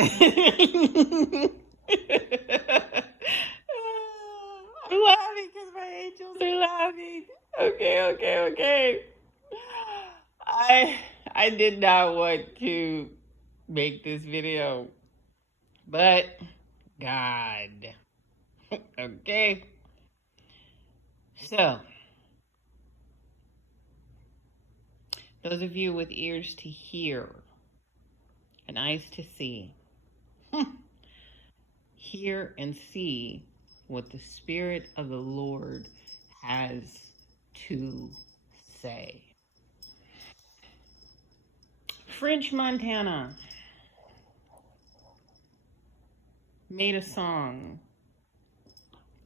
I'm laughing because my angels are laughing. Okay. I I did not want to make this video, but God. Okay. So, those of you with ears to hear and eyes to see, hear and see what the Spirit of the Lord has to say. French Montana made a song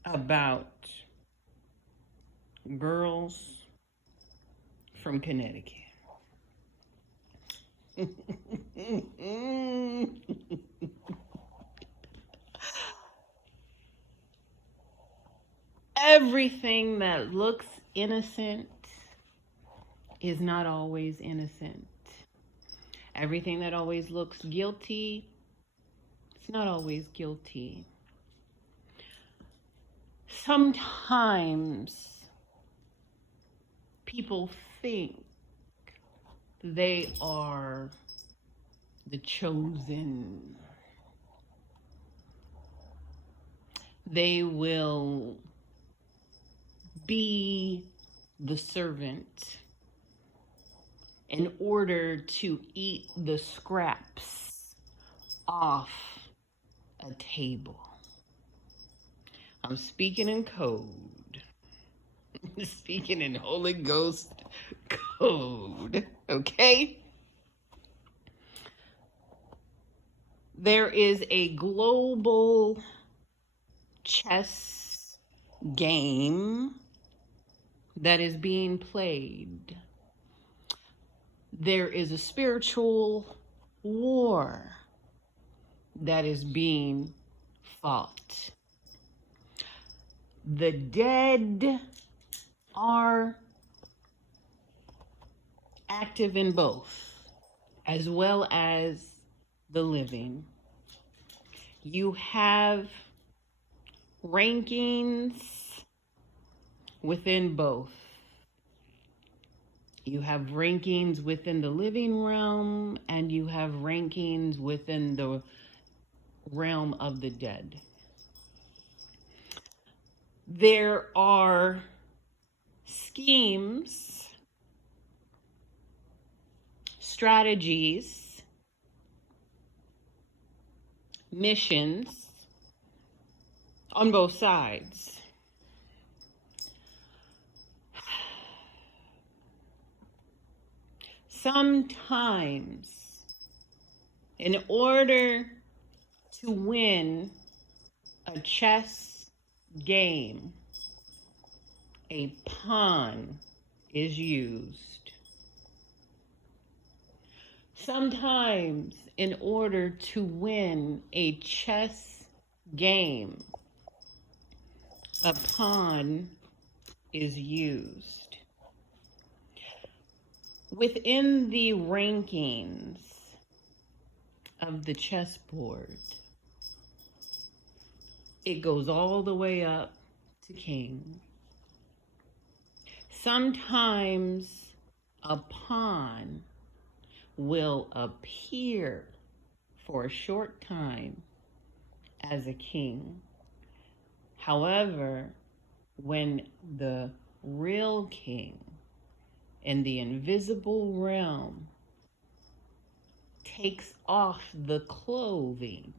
about girls from Connecticut. Everything that looks innocent is not always innocent. Everything that always looks guilty, it's not always guilty. Sometimes people think they are the chosen. They will be the servant in order to eat the scraps off a table. I'm speaking in code. I'm speaking in Holy Ghost code. Okay? There is a global chess game that is being played. There is a spiritual war that is being fought. The dead are active in both, as well as the living. You have rankings within both. You have rankings within the living realm, and you have rankings within the realm of the dead. There are schemes, strategies, missions on both sides. Sometimes, in order to win a chess game, a pawn is used. Sometimes, in order to win a chess game, a pawn is used. Within the rankings of the chessboard, it goes all the way up to king. Sometimes a pawn will appear for a short time as a king. However, when the real king in the invisible realm takes off the clothing,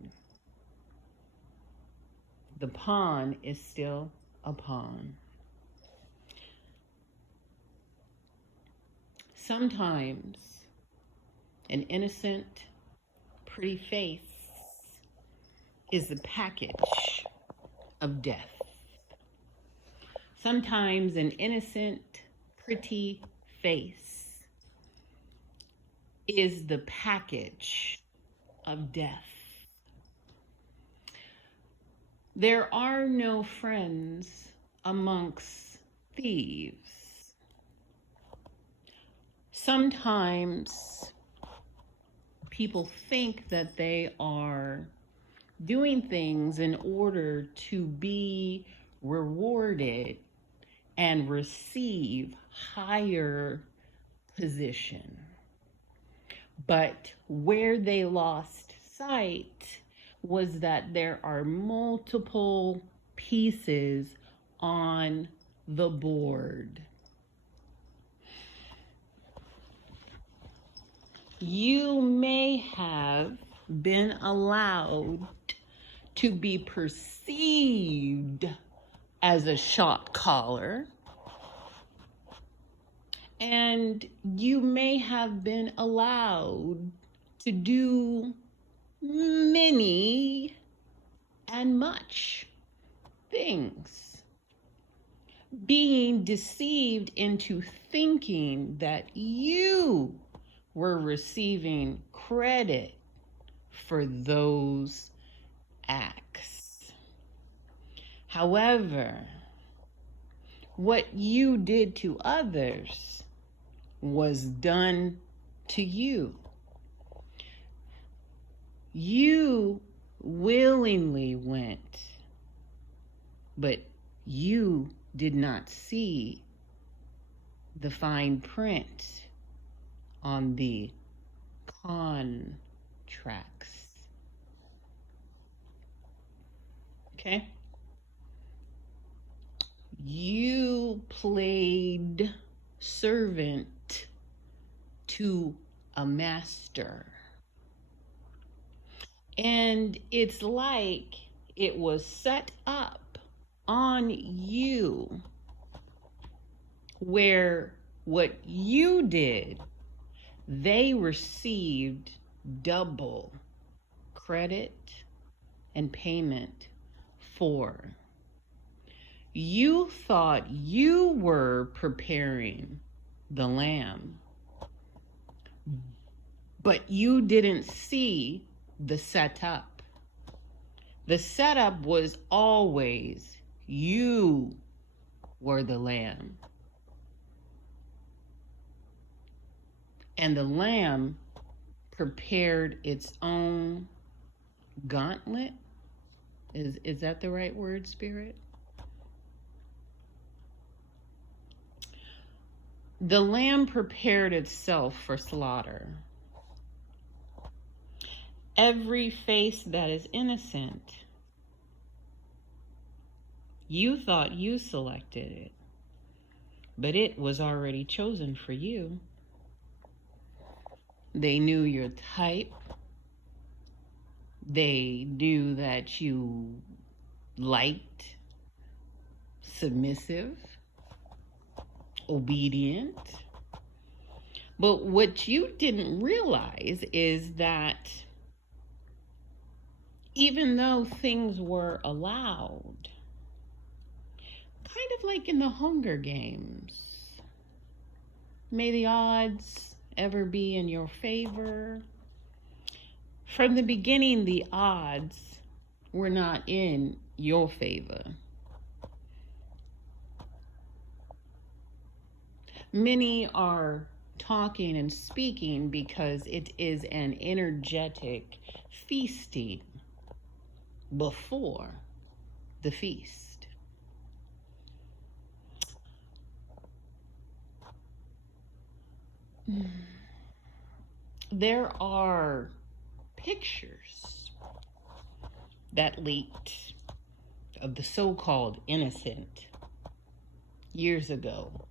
the pawn is still a pawn. Sometimes an innocent, pretty face is the package of death. Sometimes an innocent, pretty face is the package of death. There are no friends amongst thieves. Sometimes people think that they are doing things in order to be rewarded and receive higher position. But where they lost sight was that there are multiple pieces on the board. You may have been allowed to be perceived as a shot caller, and you may have been allowed to do many and much things, being deceived into thinking that you were receiving credit for those acts. However, what you did to others was done to you. You willingly went, but you did not see the fine print on the contracts. Okay? You played servant to a master. And it's like it was set up on you, where what you did, they received double credit and payment for. You thought you were preparing the lamb, but you didn't see the setup. The setup was always you were the lamb. And the lamb prepared its own gauntlet. Is that the right word, Spirit? The lamb prepared itself for slaughter. Every face that is innocent, you thought you selected it, but it was already chosen for you. They knew your type. They knew that you liked submissive, obedient. But what you didn't realize is that even though things were allowed, kind of like in the Hunger Games, may the odds ever be in your favor. From the beginning, the odds were not in your favor. Many are talking and speaking because it is an energetic feasting before the feast. There are pictures that leaked of the so-called innocent years ago.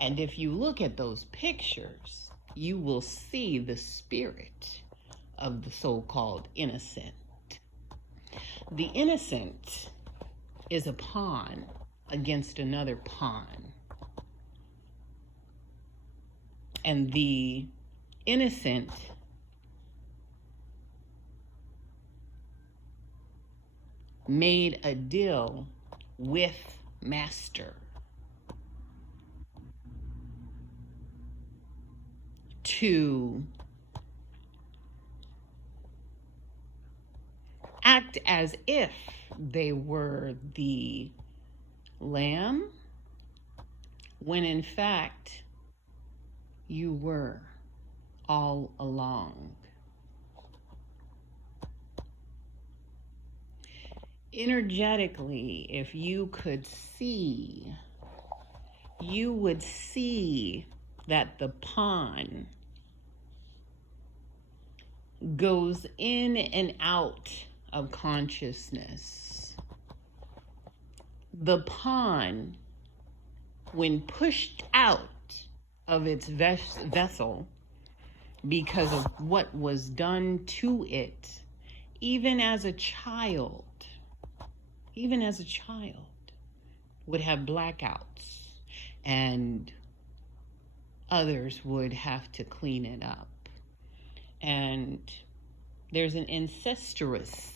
And if you look at those pictures, you will see the spirit of the so-called innocent. The innocent is a pawn against another pawn. And the innocent made a deal with master to act as if they were the lamb, when in fact you were all along. Energetically, if you could see, you would see that the pawn goes in and out of consciousness. The pawn, when pushed out of its vessel because of what was done to it, even as a child, would have blackouts, and others would have to clean it up. And there's an incestuous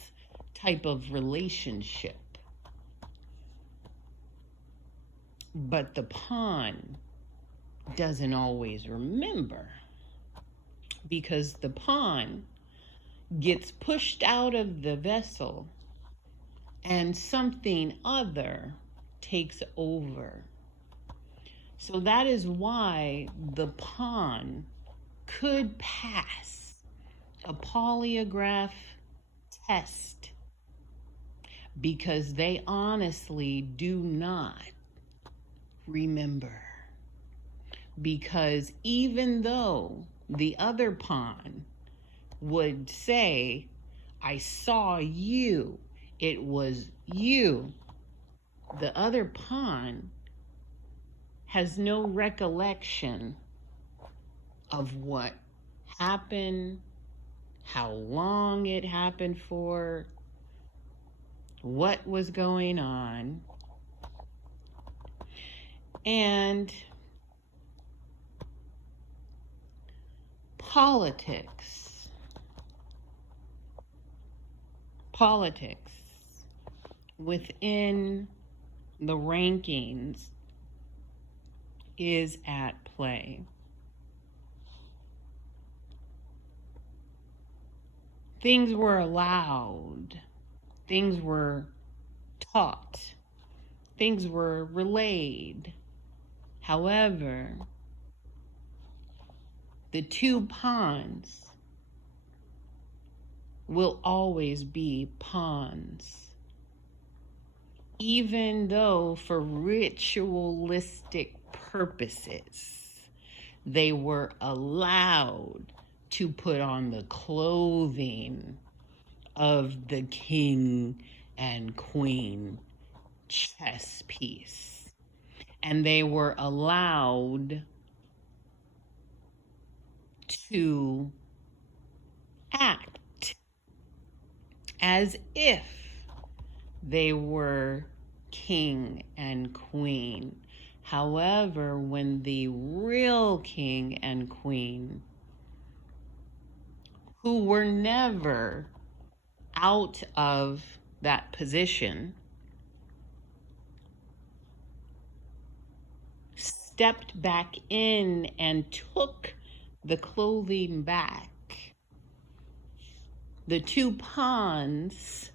type of relationship. But the pawn doesn't always remember, because the pawn gets pushed out of the vessel and something other takes over. So that is why the pawn could pass a polygraph test, because they honestly do not remember. Because even though the other pawn would say, I saw you, it was you, the other pawn has no recollection of what happened, how long it happened for, what was going on. And politics within the rankings is at play. Things were allowed, things were taught, things were relayed. However, the two pawns will always be pawns, even though for ritualistic purposes they were allowed to put on the clothing of the king and queen chess piece, and they were allowed to act as if they were king and queen. However, when the real king and queen, who were never out of that position, stepped back in and took the clothing back, the two pawns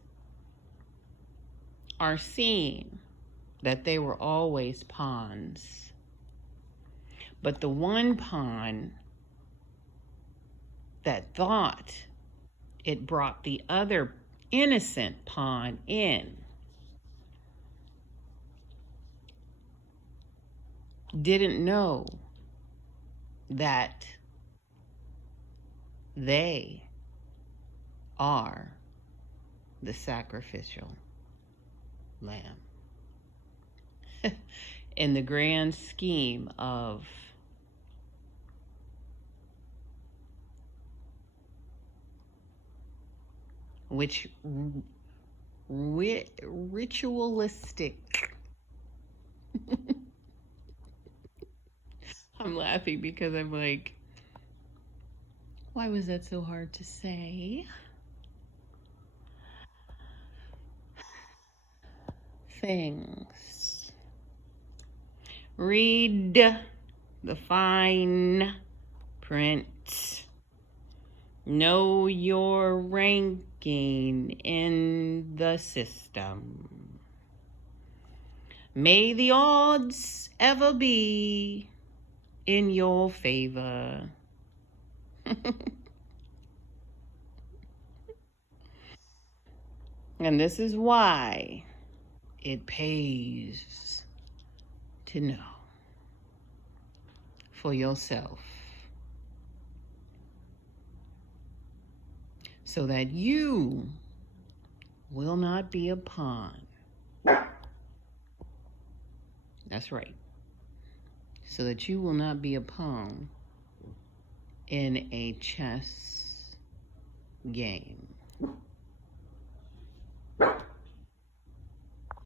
are seeing that they were always pawns. But the one pawn that thought it brought the other innocent pawn in didn't know that they are the sacrificial lamb. In the grand scheme of which ritualistic I'm laughing because I'm like, why was that so hard to say? Things. Read the fine print. Know your ranking in the system. May the odds ever be in your favor. And this is why it pays to know for yourself, so that you will not be a pawn. That's right. So that you will not be a pawn in a chess game.